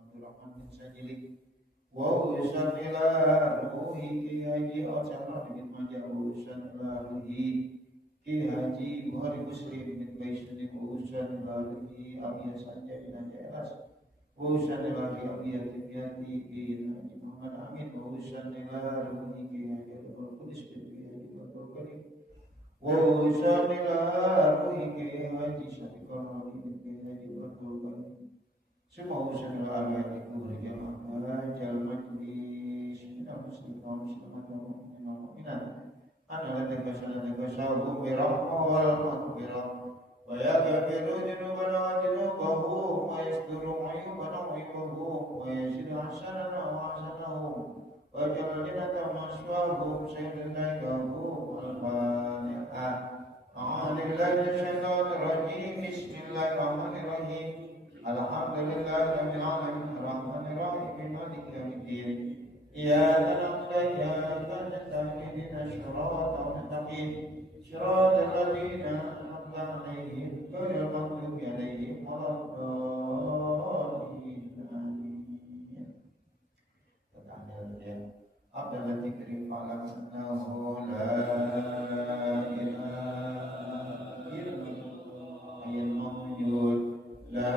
Abdurrahman bin Sajili wa usan ila ruhi ki haji Osama bin Majah usan ila ruhi ki haji Bukhari Muslim bin Baisuni usan ila ruhi Abiyah Sanjay bin Anjailas usan ila ruhi Abiyah Tibyati bin Haji Muhammad Amin usan ila ruhi ki haji Abdul Qudus bin Haji Abdul Qadim usan ila ruhi ki haji Syafiqah bin Haji Abdul Qadim semua urusan olahraga itu berjamaah jalan di seminar muslimah muslimat adalah tegasan birahmah wal maghfirah wa yaghfiru dzunubana wa dzunubahu wa yasturu ayyubana wa yubahu wa yasiru hasanana wa hasanahu wa jalalina maswahu sayyidina yahu al-fatihah a'udzubillahi minasyaitonir rajim bismillahirrahmanirrahim Alhamdulillahirabbil alamin arrahmanir rahim maliki yaumiddin iyyaka na'budu wa iyyaka nasta'in ihdinas siratal mustaqim siratal ladzina an'amta 'alaihim ghairil maghdubi 'alaihim waladdallin amin. Pertanyaan dia Abdul Dzikri falak sanahu la ilaha illallah ayat mawjud la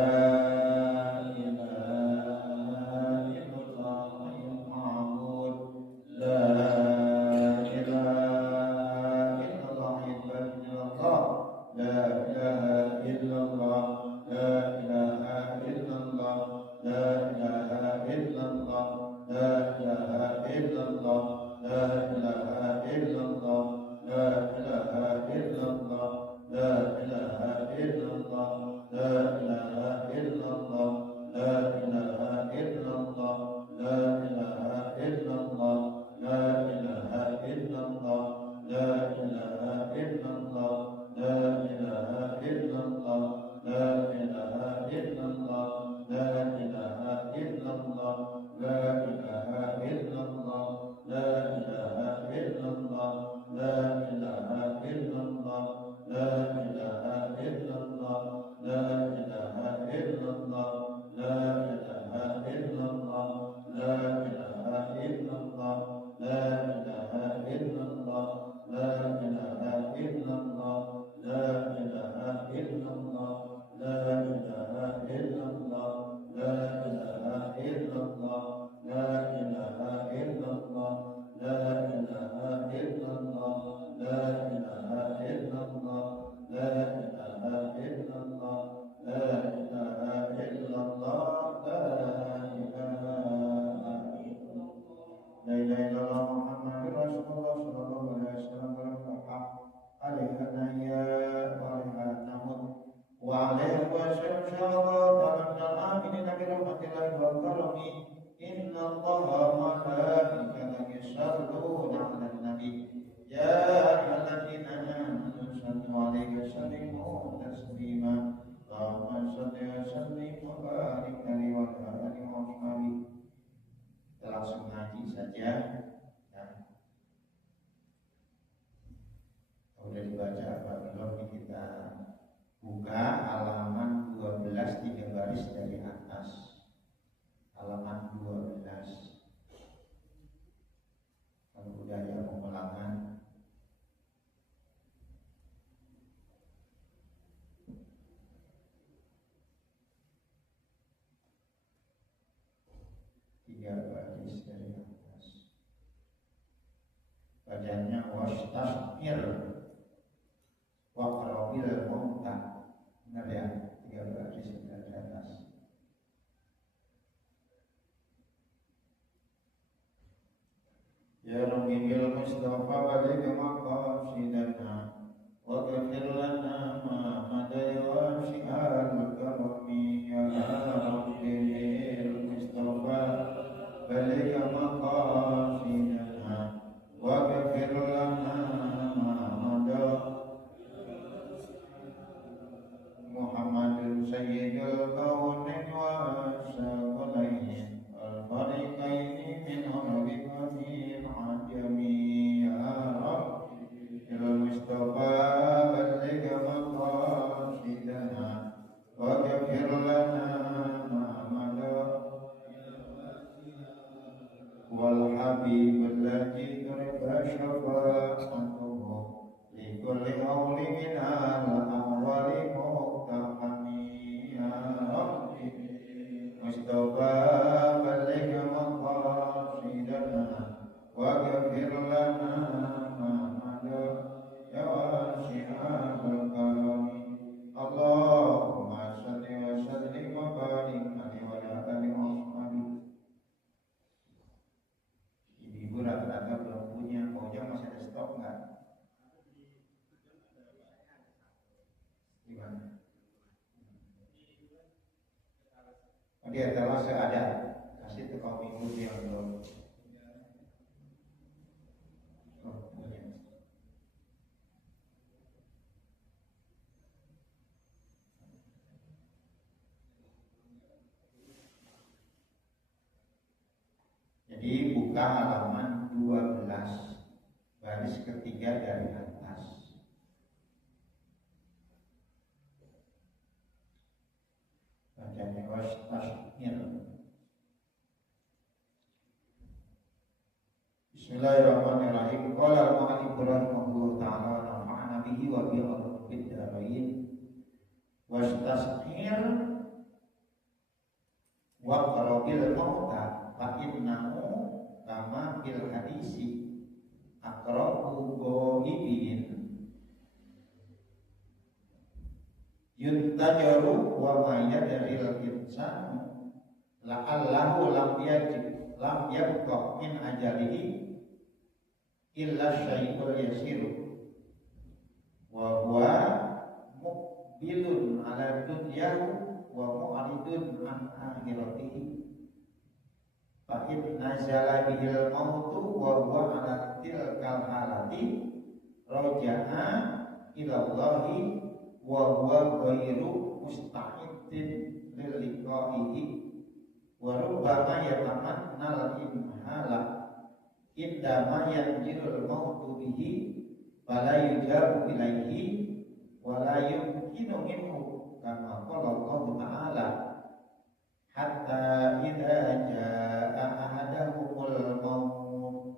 langsung ngaji saja ya. Udah dibaca apa belum nih, kita buka halaman 12 3 baris dari atas, halaman 12. Kalau udah ya pengulangan. Baris dari atas. Bacanya wastasfir wa qarabil mauta. Benar ya? 3 baris dari atas. Ya Rabbi bil Mustafa balik maqasidana wa ghfir lana ma madaya wa syi'al karami ya Rabbi bil Mustafa balik maqasidana wa ghfir lana ma madaya Muhammadun sayyidul kaunin wa saqalain al-fariqain min urabiqatin ajami ya Rabbi il Mustafa balik maqasidana wal habibul ladzi turba syafa'atuhu li kulli hawli minal awwali muqtahami ya rabbi mustafa balligh maqasidana wa ghfir lana ma mada ya wasi'al karami Allahumma shalli wa sallim wa barik alaihi wa ala alihi wa sahbihi. Ibu rata-rata belum punya, Ojang masih ada stok nggak? Gimana? Di etalase ada, kasih ke kaum ibu yang belum. Oh, punya. Jadi buka halaman 12 baris ketiga dari atas. Bacanya wastasmir. Bismillahirrahmanirrahim. Qala al-mu'allif rahimahullah ta'ala wa nafa'ana bihi wa bi al-fid darain. Wastasmir wa qarabil mauta fa innahu kama bil hadisi aqrabu ghaibin yuntajaru wa ma yadril insanu la'allahu lam yabqa min ajalihi illa syai'ul yasiru wa huwa muqbilun ala dunyahu wa mu'ridun an akhiratihi fa in nazala bihil mautu wa huwa ala tilkal halati raja'a ila Allahi wa huwa ghairu musta'iddin lil liqa'ihi wa rubbama yatamanna al-imhala idza ma yanjirul mautu bihi fala yujabu ilaihi wa la yumkinu minhu kama qala Allah ta'ala hatta idza jaa ahadahumul maut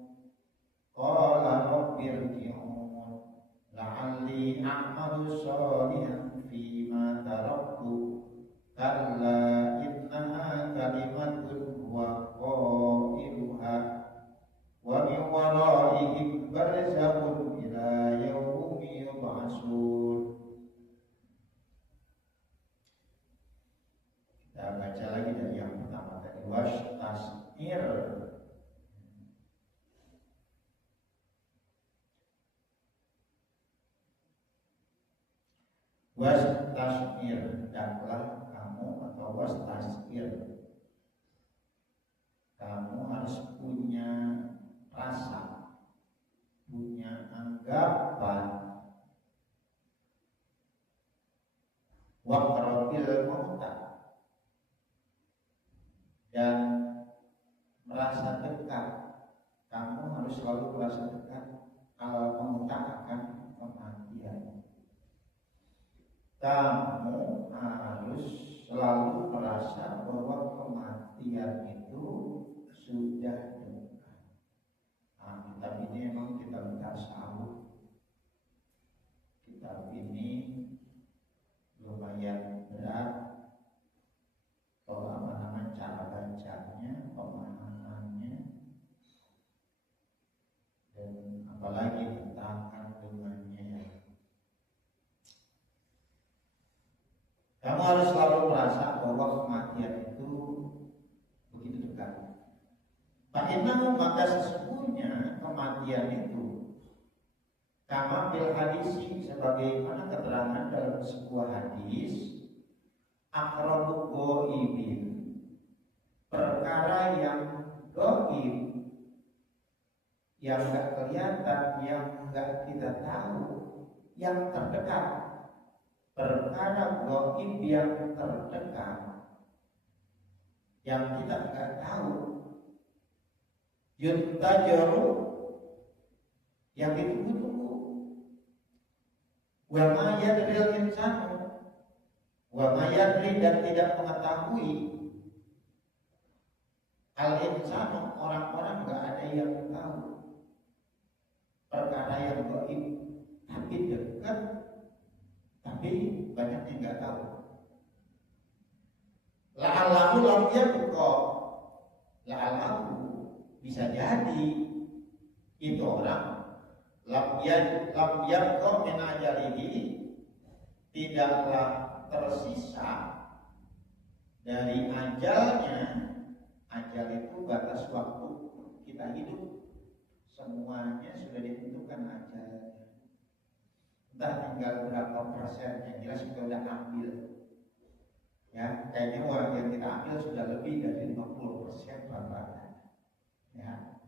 qala rabbi irji'un la'alli a'malu shalihan fima taraktu kalla innaha kalimatun huwa qailuha wa min waraihim barzakhun ila yaumi yub'atsun. Kita baca lagi dari yang pertama tadi, wastasmir. Wastasmir, hendaklah kamu atau wastasmir, kamu harus punya rasa, punya anggapan waqrabil mauta, dan merasa dekat. Kamu harus selalu merasa dekat kalau mengutamakan kematian. Kamu harus selalu merasa bahwa kematian itu sudah dekat. Kitab ini memang kitab tasawuf. Kitab ini lumayan berat. Pemahaman cara bacanya, pemahamannya, dan apalagi tentang kandungannya. Kamu harus selalu merasa bahwa kematian itu begitu dekat. Bagaimana maka sesungguhnya kematian itu kama bil hadisi, sebagaimana keterangan dalam sebuah hadis, aqrabu ghaibin, perkara yang gaib, yang enggak kelihatan, yang enggak kita tahu, yang terdekat. Perkara gaib yang terdekat, yang kita enggak tahu, yuntajaru, yang ditunggu-tunggu, wa ma yadril insanu, wa ma yadri, dan tidak mengetahui, Al-insanu, orang-orang nggak ada yang tahu perkara yang gaib, tapi dekat, tapi banyak yang nggak tahu. La'allahu lam yabqa, la'allahu bisa jadi itu orang lam yabqa min ajalihi, tidaklah tersisa dari ajalnya. Ajal itu batas waktu kita hidup, semuanya sudah ditentukan ajalnya. Entah tinggal berapa persen, yang jelas kita udah ambil. Ya, kayaknya uang yang kita ambil sudah lebih dari 50% rata-rata. Ya,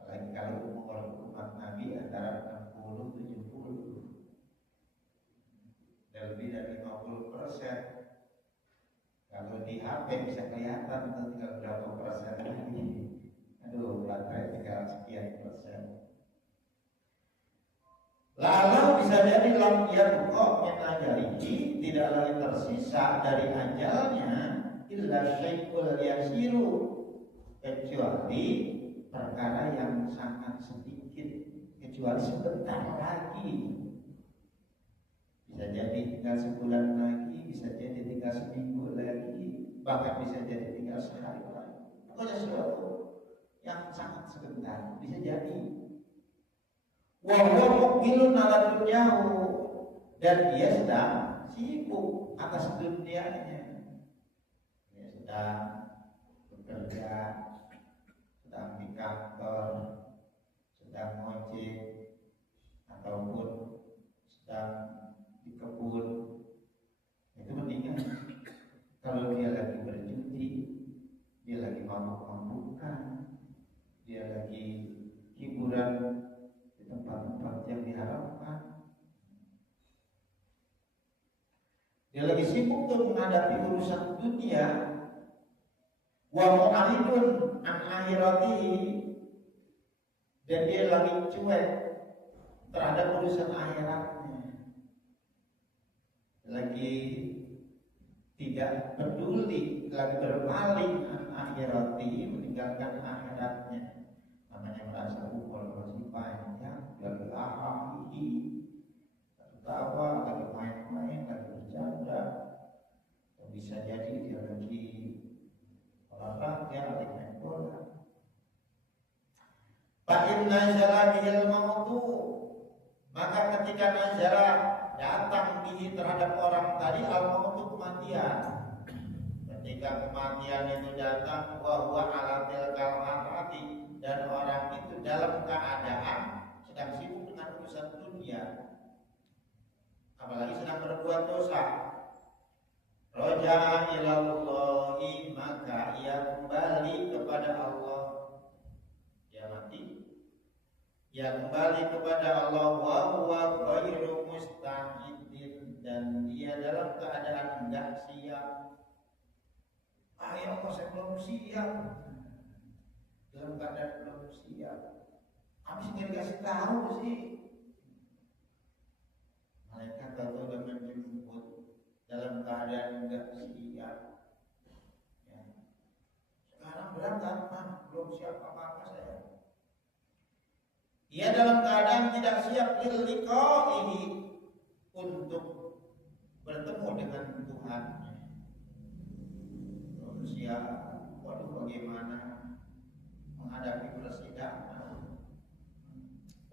apalagi kalau umur umat Nabi antara 60-70, dan lebih dari 50%. Kalau di HP bisa kelihatan tinggal berapa persen lagi. Aduh, baterai tinggal sekian persen. Lalu bisa jadi lam yabqa min ajalihi, tidak lagi tersisa dari ajalnya illa syai'ul yasiru, kecuali perkara yang sangat sedikit, kecuali sebentar lagi. Bisa jadi tinggal sebulan lagi, bisa jadi tinggal seminggu lagi, bahkan bisa jadi tinggal sehari lagi. Pokoknya sesuatu yang sangat sebentar bisa jadi. Wa huwa muqbilun ala dunyahu, dan dia sedang sibuk atas dunianya. Dia sedang bekerja, sedang di kantor, sedang ngojek, ataupun sedang di kebun. Itu mendingan kalau dia lagi berjudi, dia lagi mabuk-mabukan, dia lagi hiburan di tempat-tempat yang diharapkan, dia lagi sibuk untuk menghadapi urusan dunia. Wa mu'alidun an akhiratihi, dan dia lagi cuek terhadap urusan akhiratnya, lagi tidak peduli, lagi berpaling an akhirati, meninggalkan akhiratnya. Namanya merasa umur masih panjang, lagi ahamihi, tertawa, lagi main-main, lagi bercanda. Bisa jadi dia lagi olahraga, lagi main bola. Fa inna nazala bihil mautu, maka ketika nazala datang bihi terhadap orang tadi al-mautu, kematian. Ketika kematian itu datang, wa huwa ala tilkal harati, dan orang itu dalam keadaan sedang sibuk dengan urusan dunia, apalagi sedang berbuat dosa. Raja'a ilallahi, maka ia kembali kepada Allah. Dia mati, ia kembali kepada Allah. Wa huwa ghairu musta'idin, dan dia dalam keadaan enggak siap. Ya Allah, saya belum siap. Dalam keadaan belum siap. Habis nggak dikasih tahu sih. Malaikat kalau udah menjemput dalam keadaan enggak siap. Ya. Sekarang berangkat, belum siap apa-apa saya. Ia dalam keadaan tidak siap liqa'ihi, untuk bertemu dengan Tuhannya. Belum siap, waduh bagaimana menghadapi persidangan,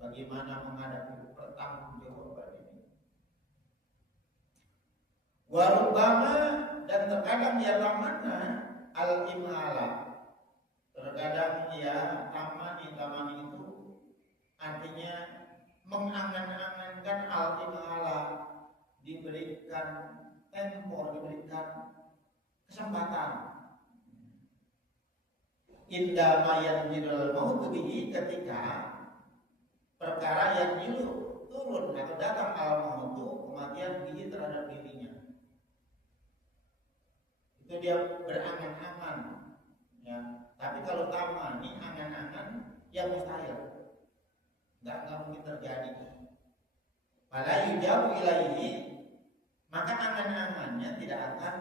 bagaimana menghadapi pertanggungjawaban ini. Warubama, dan terkadang ia tamana al-imala, terkadang ia tamani itu artinya mengangan-angankan al-imala, diberikan tempo, diberikan kesempatan. Indah mayat jinul maut bihi, ketika perkara yang jilu turun atau datang al-mautu, kematian bihi terhadap dirinya. Itu dia berangan-angan, ya. Tapi kalau tamani, angan-angan, ya mustahil, nggak mungkin terjadi. Fala yujabu ilaihi, maka angan-angannya tidak akan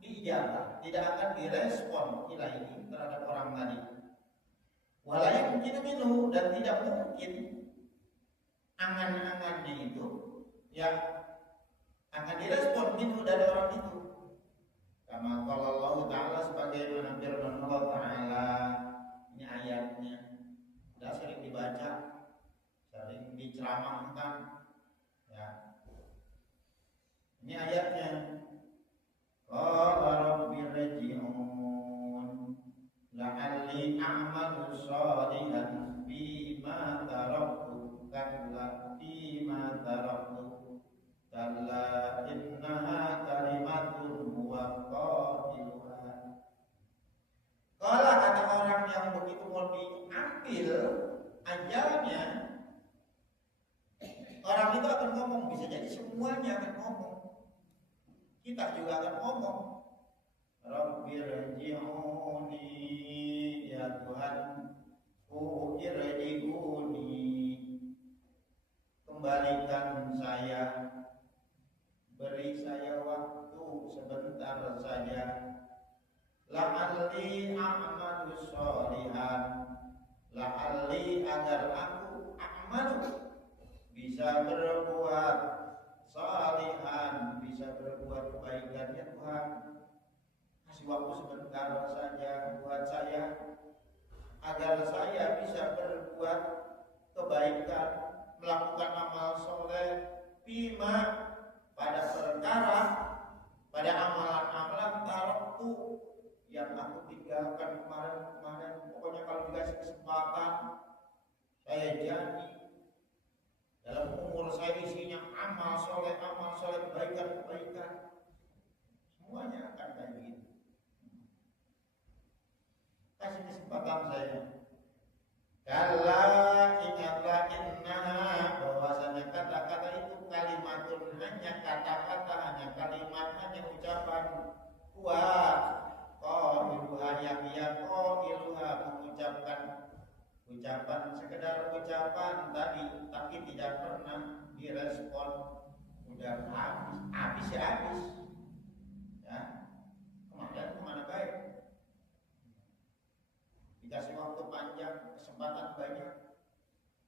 diijabah, tidak akan direspon ilaihi terhadap orang tadi. Wala yumkinu minhu, dan tidak mungkin angan-angannya itu yang akan direspon minhu dari orang itu. Kama qala Allah Ta'ala, sebagaimana firman Allah Ta'ala. Ini ayatnya sudah sering dibaca, sering diceramahkan ya. Ini ayatnya. Qala rabbi rji'un la'alli a'malu shalihan bima taraktu kalla bima taraktu kalla innaha kalimatun huwa qailuha. Kalau kata orang yang begitu mau diambil ajalnya, orang itu akan ngomong, bisa jadi semuanya akan ngomong. Kita juga akan ngomong, Rabbi rji'uni, ya Tuhan, irji'uni, kembalikan saya, beri saya waktu sebentar saja. La'alli a'malu sholihan, la'alli agar aku a'malu bisa berbuat sholihan, bisa berbuat kebaikan ya Tuhan. Kasih waktu sebentar saja buat saya, agar saya bisa berbuat kebaikan, melakukan amal soleh, bima, pada perkara, pada amalan-amalan taraktu yang aku tinggalkan kemarin. Pokoknya kalau dikasih kesempatan, saya janji dalam umur saya isinya amal soleh, kebaikan, semuanya akan kayak begitu. Kasih kesempatan saya. Kala, ingatlah, innaha, bahwasanya kata-kata itu kalimatun, hanya kata-kata, hanya kalimat, hanya ucapan. Kuat qailuha, yang ia qailuha, mengucapkan ucapan, sekedar ucapan tadi, tapi tidak pernah direspon. Udah habis ya. Kemana baik. Dikasih waktu panjang, kesempatan banyak,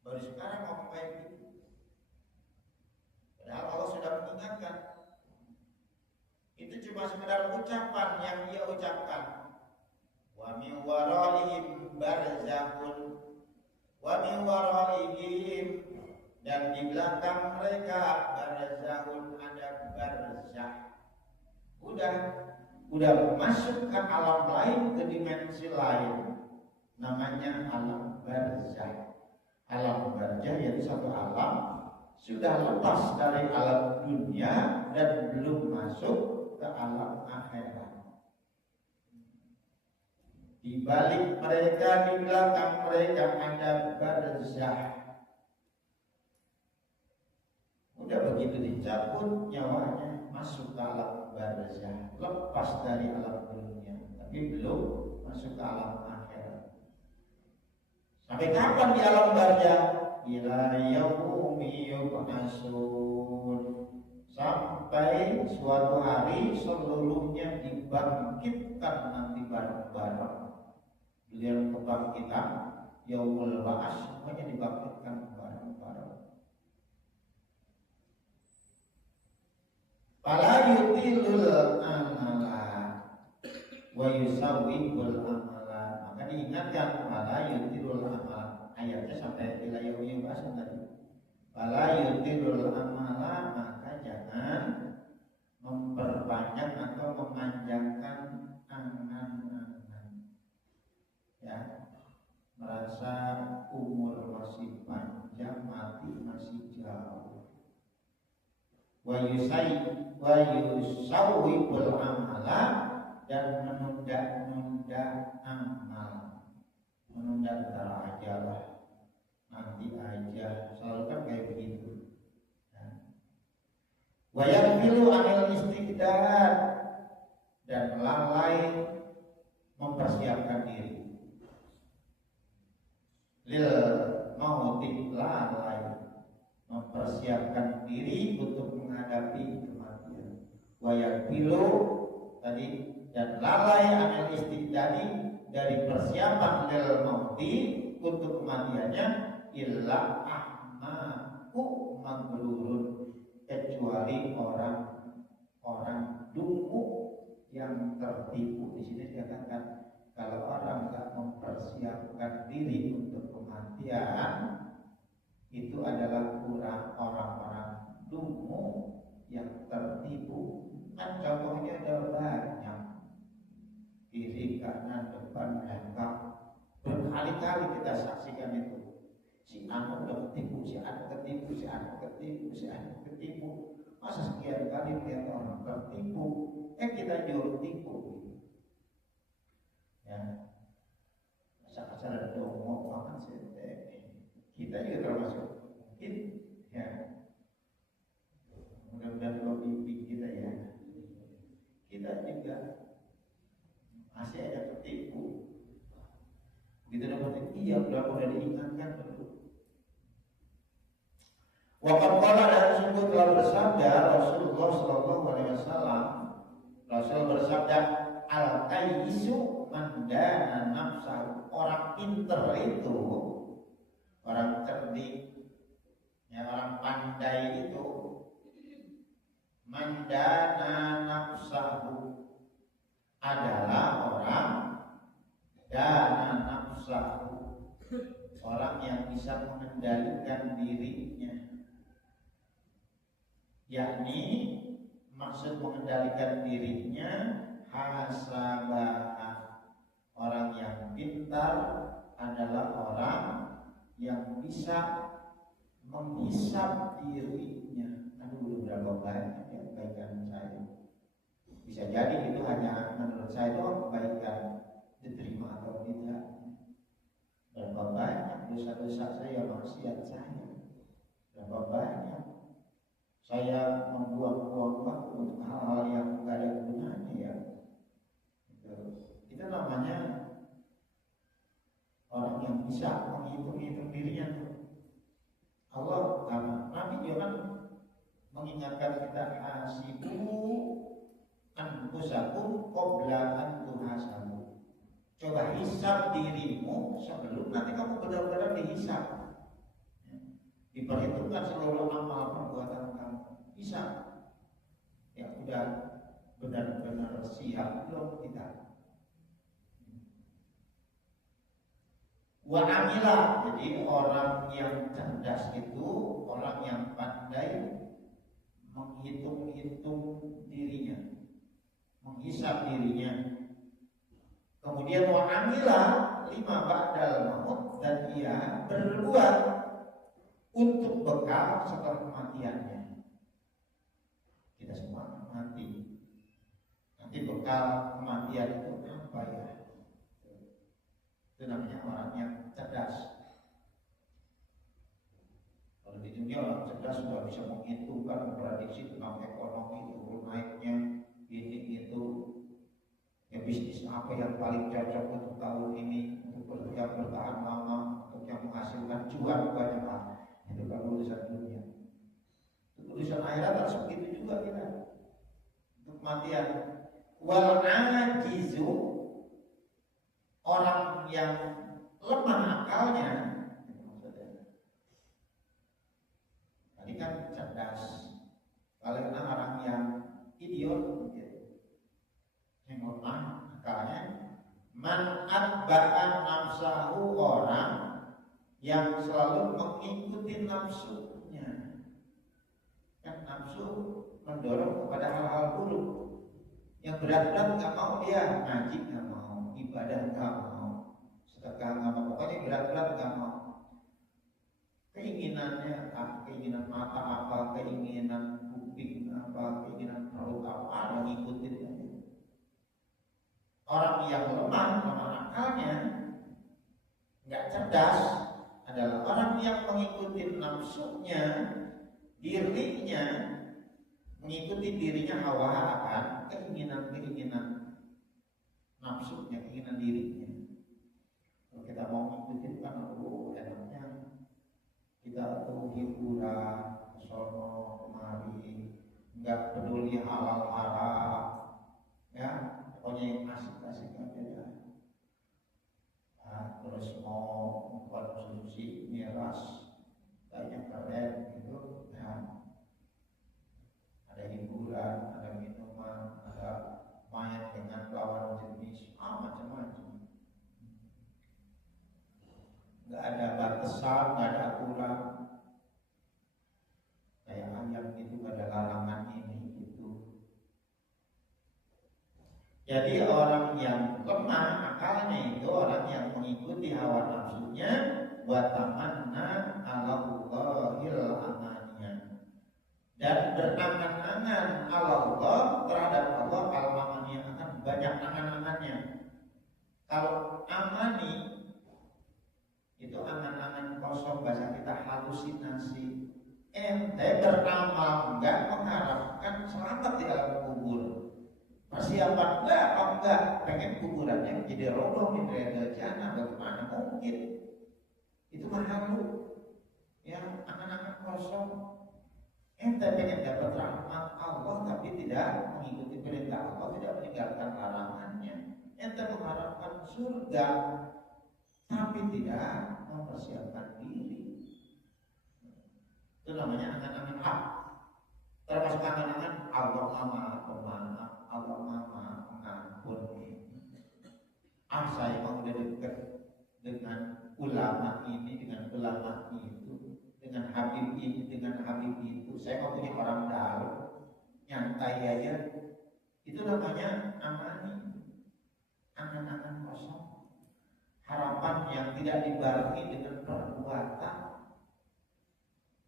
baru sekarang ngomong kayak gitu. Padahal Allah sudah mengingatkan. Itu cuma sekedar ucapan yang dia ucapkan. Wa min waraihim barzakhun, wa min waraihim, dan di belakang mereka barzakhun, ada barzakh. Udah masuk ke alam lain, ke dimensi lain, namanya alam barzakh. Alam barzakh yaitu satu alam sudah lepas dari alam dunia dan belum masuk ke alam akhirat. Di balik mereka, di belakang mereka ada barzakh. Udah begitu dicabut nyawanya, masuk ke alam barzakh, lepas dari alam dunia, tapi belum masuk ke alam akhirat. Sampai kapan di alam barzakh? Ila yaumi yub'atsun, sampai suatu hari seluruhnya dibangkitkan nanti bareng-bareng. Beliau kebangkitan, yaumul ba'ats, semuanya dibangkitkan bareng-bareng. Fala yutilul amala wa yusawwibul amala. Maka diingatkan, fala yutilul amala. Ayatnya sampai ila yaumil ba'ats tadi. Fala yutilul amala, maka jangan memperbanyak atau memanjangkan angan-angan. Ya, merasa umur masih panjang, mati masih jauh. Wa yusawwibul amala, dan menunda amal, menunda aja lah, nanti aja, selalu kan kayak begitu. Wa yaghfilu anil istiqdad, dan lalai mempersiapkan diri. Lil mauti, lalai mempersiapkan diri untuk menghadapi kematian. Wa yaghfilu, tadi, dan lalai anil istidadi dari persiapan lil mauti untuk kematiannya, illa ahmaku maghlurun, kecuali orang dungu yang tertipu. Di sini dikatakan kalau orang nggak mempersiapkan diri untuk kematian, itu adalah orang-orang dungu yang tertipu. Kan contohnya ada banyak, kiri kanan depan belakang, berkali-kali kita saksikan itu. Si anak udah ketipu, si anak ketipu, si anak ketipu, si anak ketipu. Masa sekian kali lihat orang tertipu, kita juga tipu. Ya, masa ada dongo makan sete, kita juga termasuk mungkin. Ya, mudah-mudahan kalau mimpi kita ya, kita juga masih ada tertipu. Begitu dapat iya, udah diingatkan dulu. Waqad qala, dan sungguh telah bersabda Rasulullah sallallahu alaihi wasallam. Rasul bersabda, al-qayyisu man dana nafsahu. Orang pinter itu, orang cerdik, ya, orang pandai itu, man dana nafsahu adalah orang dana nafsahu, orang yang bisa mengendalikan dirinya. Yakni maksud mengendalikan dirinya, hasabah, orang yang pintar adalah orang yang bisa menghisap dirinya. Aduh, berapa banyak ya kebaikan saya. Bisa jadi itu hanya menurut saya itu kebaikan, diterima atau tidak. Berapa banyak dosa-dosa saya, maksiat saya. Berapa banyak saya membuang-buang waktu untuk hal-hal yang tidak ada gunanya ya. Itu namanya orang yang bisa menghitung-hitung dirinya. Allah, Nabi jangan mengingatkan kita, hasibu anfusakum qabla an tuhasabu. Coba hisab dirimu sebelum nanti kamu benar-benar dihisab. Diperhitungkan seluruh amal perbuatan kamu. Hisab. Ya udah benar-benar siap belum kita? Wa amila, jadi orang yang cerdas itu orang yang pandai menghitung-hitung dirinya, menghisab dirinya. Kemudian wa amila lima ba'dal maut, dan ia berbuat untuk bekal setelah kematiannya. Kita semua mati. Nanti bekal kematian itu apa ya? Itu namanya orang yang cerdas. Kalau di dunia orang cerdas sudah bisa menghitungkan, memprediksi tentang ekonomi, turun naiknya, ini itu. Ya, bisnis apa yang paling cocok untuk tahun ini, untuk yang bertahan lama, untuk yang menghasilkan cuan banyak lah. Itu kan urusan dunia. Itu urusan akhirat harus begitu juga kita. Untuk kematian. Wal ajizu, orang yang lemah akalnya, tadi kan cerdas. Kalau orang yang idiot, yang lemah akalnya, man atba'an nafsahu, orang yang selalu mengikuti nafsunya. Kan nafsu mendorong kepada hal-hal buruk. Yang berat-berat nggak mau dia, ngaji nggak mau, ibadah nggak mau, sedekah nggak mau, pokoknya berat-berat nggak mau. Keinginannya keinginan mata apa, keinginan kuping apa, keinginan perut apa, yang ngikutin. Orang yang lemah akalnya, nggak cerdas, adalah orang yang mengikuti nafsunya, dirinya, mengikuti dirinya, hawa akan keinginan nafsunya, keinginan dirinya. Kalau kita mau mengikuti kan, enaknya kita tuh hiburan, sono kemari, nggak peduli halal haram, ya. kesal, nggak ada aturan. Kayak ayam itu nggak ada larangan ini gitu. Jadi orang yang lemah akalnya itu orang yang mengikuti hawa nafsunya, wa tamanna ala Allahil amaniyah, dan berangan-angan Allah terhadap Allah al-amaniyah, akan banyak angan-angannya. Kalau amani itu angan-angan kosong, bahasa kita halusinasi. Ente beramal enggak mengharapkan selamat di alam kubur. Persiapan enggak pengen kuburannya jadi roboh di neraka jahanam, bagaimana mungkin? Itu mahalu. Yang angan-angan kosong. Ente pengen dapat rahmat Allah tapi tidak mengikuti perintah Allah, tidak meninggalkan larangannya. Ente mengharapkan surga tapi tidak mempersiapkan diri. Itu namanya angan-angan hak. Termasuk angan-angan Allah Maha Pemaaf, Allah Maha Pengampun. Saya mau udah dekat dengan ulama ini, dengan ulama itu, dengan Habib ini, dengan Habib itu. Saya mau punya orang dalam, nyantai aja. Itu namanya amani, angan-angan kosong, harapan yang tidak dibarengi dengan perbuatan.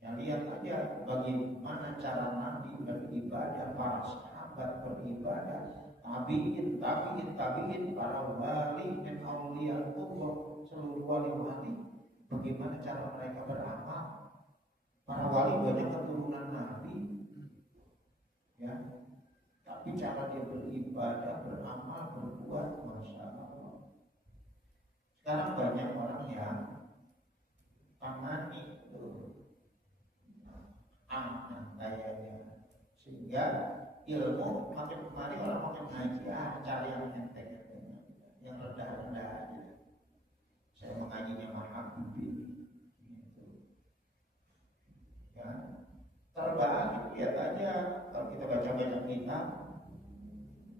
Yang lihat aja bagaimana cara Nabi beribadah, para sahabat beribadah, tabiin, para wali dan auliya Allah, seluruh wali-wali, bagaimana cara mereka beramal. Para wali banyak keturunan Nabi, ya, tapi cara dia beribadah, beramal, berbuat, masya Allah. Sekarang banyak orang yang tangani kayaknya, sehingga ilmu makin kemari orang makin ngaji, cari yang enteng, yang rendah-rendah aja. Saya mengaji yang Habibie, gitu. Ya, terbalik, lihat aja kalau kita baca banyak kitab,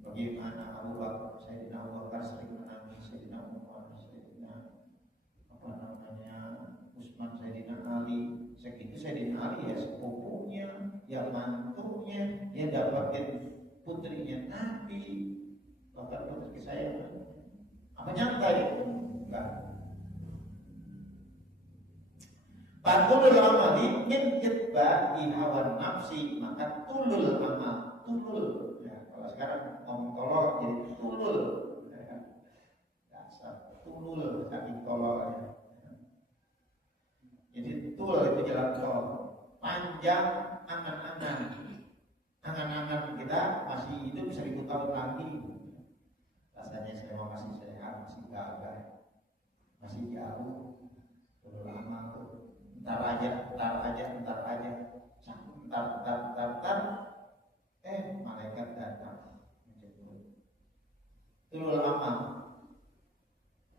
bagaimana Abu Bakar, Sayyidina Abu Bakar sering menangis, Sayyidina Umar, Sayyidina Utsman, Sayyidina Ali. Segitu Sayyidina Ali ya sepupunya, ya mantunya, ya dapatin putrinya Nabi, bahkan putri saya. Apa nyantai? Enggak. Fakulul amali min itba'i hawa nafsi, maka tulul amal, tulul. Ya, kalau sekarang ngomong tolol jadi tulul. Dasar tulul, saking tololnya. Jadi tul itu jalan tol, panjang angan-angan. Angan-angan kita masih hidup 1000 tahun lagi. Rasanya saya mau masih sehat, masih gagah, masih jauh. Terlalu lama tuh. Entar aja. Malaikat datang menjemput. Tulul amal.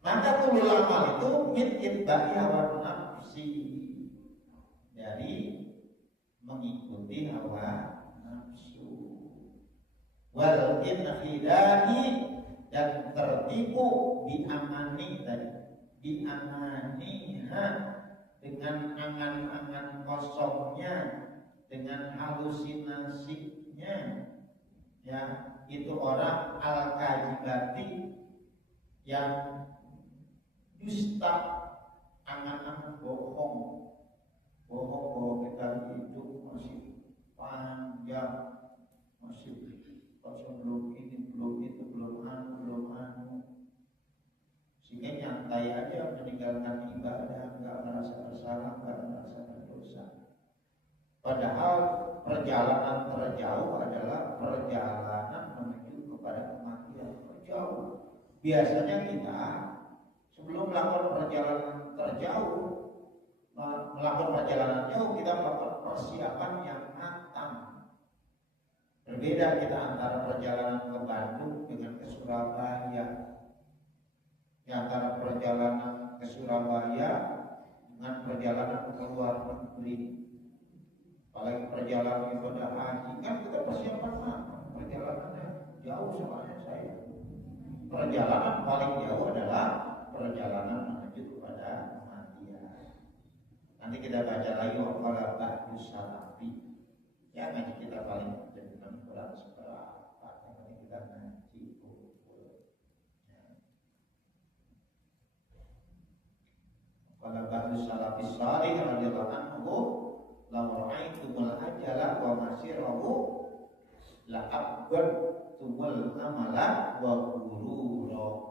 Maka tulul amal itu min itba'i hawa nafsi, dari mengikuti hawa nafsu, wal inhidahi, dan tertipu diamani dengan angan-angan kosongnya, dengan halusinasinya, ya, itu orang al-kadzibati, yang dusta, angan-angan bohong bahwa kita hidup masih panjang, masih belum ini, belum itu, belum anu, sehingga nyantai aja meninggalkan ibadah, nggak merasa bersalah, nggak merasa berdosa. Padahal perjalanan terjauh adalah perjalanan menuju kepada kematian terjauh. Biasanya kita sebelum melakukan perjalanan terjauh, melakukan perjalanan jauh, kita melakukan persiapan yang matang. Berbeda kita antara perjalanan ke Bandung dengan ke Surabaya, antara perjalanan ke Surabaya dengan perjalanan ke luar negeri. Apalagi perjalanan ibadah haji, kan kita persiapan matang. Perjalanannya jauh soalnya saya. Perjalanan paling jauh adalah perjalanan menuju kepada kematian. Nanti kita baca lagi waqala ba'du salafi. Ya ngaji kita paling dengan kurang seberapa. Nanti kita ngaji waqala ba'du salafi salih radhiyallahu anhu law ra'aitumul ajala wa masirahu la abad tumul amala wa gururahu.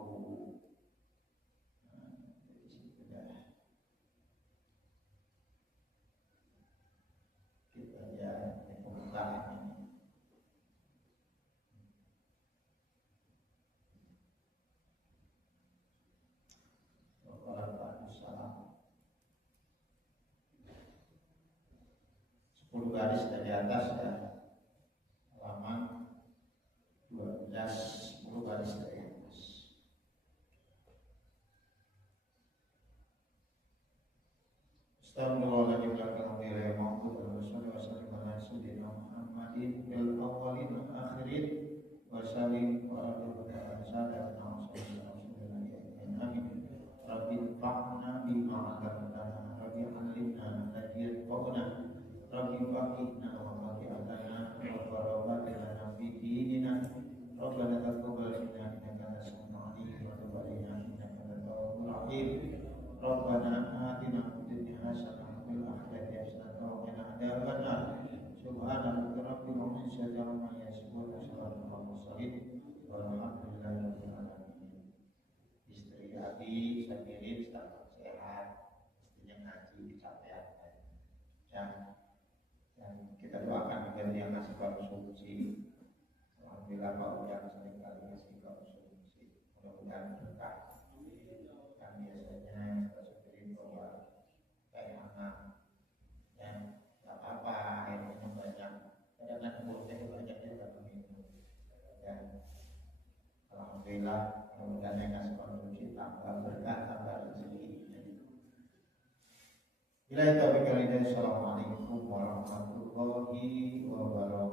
Garis dari atas ya, halaman 12, 10 garis dari atas. Astagfirullahaladzim warahmatullahi wabarakatuh. Wassalamualaikum Muhammadin fil awwalin wal akhirin wasallim wa radhiyallahu anhu amin. Rabbi fa'na bima 'allamtana rabbi 'allimna tajid qawna Rabbi faqihna wa faqihatana wa farabatana fi dinina Rabbana taqabbal minna innaka antas samiul 'alim wa tub 'alaina innaka antat tawwabur rahim Rabbana atina fid dunya hasanah wa fil akhirati hasanah wa qina adzabannar subhana rabbil izzati amma yasifun wa salamun 'alal mursalin walhamdulillahi rabbil alamin. Istri Abi sendiri selamat sehat, istrinya ngaji capean ya. Kita doakan agar dia ngasih konsumsi. Alhamdulillah Pak Ujang sering kali ngasih konsumsi. Mudah-mudahan berkah. Kan biasanya seperti bahwa kayak anak yang tak apa airnya banyak. Kadang-kadang mulutnya banyak juga minum. Dan alhamdulillah mudah-mudahan yang ngasih konsumsi tambah berkah, tambah rezeki. Bila itu berikan Assalamualaikum warahmatullahi wabarakatuh.